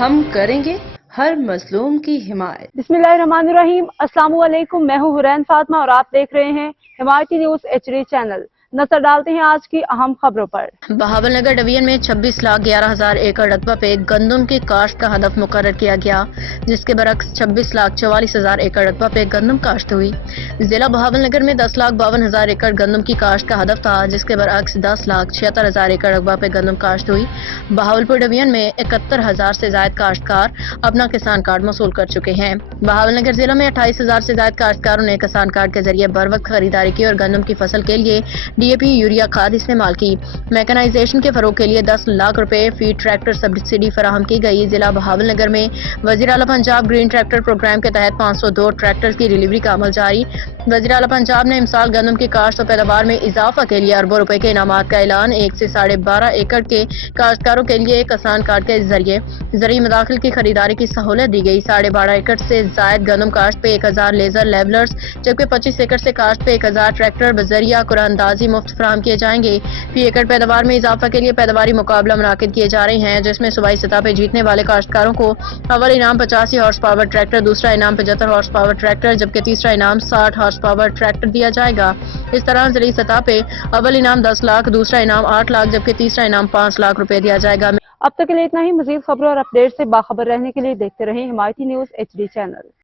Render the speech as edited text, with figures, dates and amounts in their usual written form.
ہم کریں گے ہر مظلوم کی حمایت۔ بسم اللہ الرحمن الرحیم۔ السلام علیکم، میں ہوں حرین فاطمہ اور آپ دیکھ رہے ہیں حمایتی نیوز HD چینل۔ نظر ڈالتے ہیں آج کی اہم خبروں پر۔ بہاول نگر ڈویژن میں 26,11,000 ایکڑ رقبہ پہ گندم کی کاشت کا ہدف مقرر کیا گیا، جس کے برعکس 26,44,000 ایکڑ رقبہ پہ گندم کاشت ہوئی۔ ضلع بہاول نگر میں 10,52,000 ایکڑ گندم کی کاشت کا ہدف تھا، جس کے برعکس 10,76,000 ایکڑ رقبہ پہ گندم کاشت ہوئی۔ بہاولپور ڈویژن میں 71,000 سے زائد کاشتکار اپنا کسان کارڈ موصول کر چکے ہیں۔ بہاول نگر ضلع میں 28,000 سے زائد کاشتکاروں نے کسان کارڈ کے ذریعے بروقت خریداری کی اور گندم کی فصل کے لیے DAP یوریا کھاد استعمال کی۔ میکانائزیشن کے فروغ کے لیے 10 لاکھ روپے فی ٹریکٹر سبسڈی فراہم کی گئی۔ ضلع بہاول نگر میں وزیر اعلیٰ پنجاب گرین ٹریکٹر پروگرام کے تحت 502 ٹریکٹر کی ڈلیوری کا عمل جاری۔ وزیر اعلیٰ پنجاب نے امسال گندم کی کاشت و پیداوار میں اضافہ کے لیے اربوں روپے کے انعامات کا اعلان 1 سے 12.5 ایکڑ کے کاشتکاروں کے لیے کسان کارڈ کے ذریعے زرعی مداخل کی خریداری کی سہولت دی گئی۔ 12.5 ایکڑ سے زائد گندم کاشت پہ 1,000 لیزر لیولرز، جبکہ 25 ایکڑ سے کاشت پہ 1,000 ٹریکٹر بذریعہ قرعہ اندازی مفت فراہم کیے جائیں گے۔ فی ایکڑ پیداوار میں اضافہ کے لیے پیداواری مقابلہ منعقد کیے جا رہے ہیں، جس میں صوبائی سطح پہ جیتنے والے کاشتکاروں کو اول انعام 85 ہارس پاور ٹریکٹر، دوسرا انعام 75 ہارس پاور ٹریکٹر، جبکہ تیسرا انعام 60 ہارس پاور ٹریکٹر دیا جائے گا۔ اس طرح ضلعی سطح پہ اول انعام 10 لاکھ، دوسرا انعام 8 لاکھ، جبکہ تیسرا انعام 5 لاکھ روپے دیا جائے گا۔ اب تک کے لیے اتنا ہی۔ مزید خبروں اور اپڈیٹ سے باخبر رہنے کے لیے دیکھتے رہیں حمایتی نیوز HD چینل۔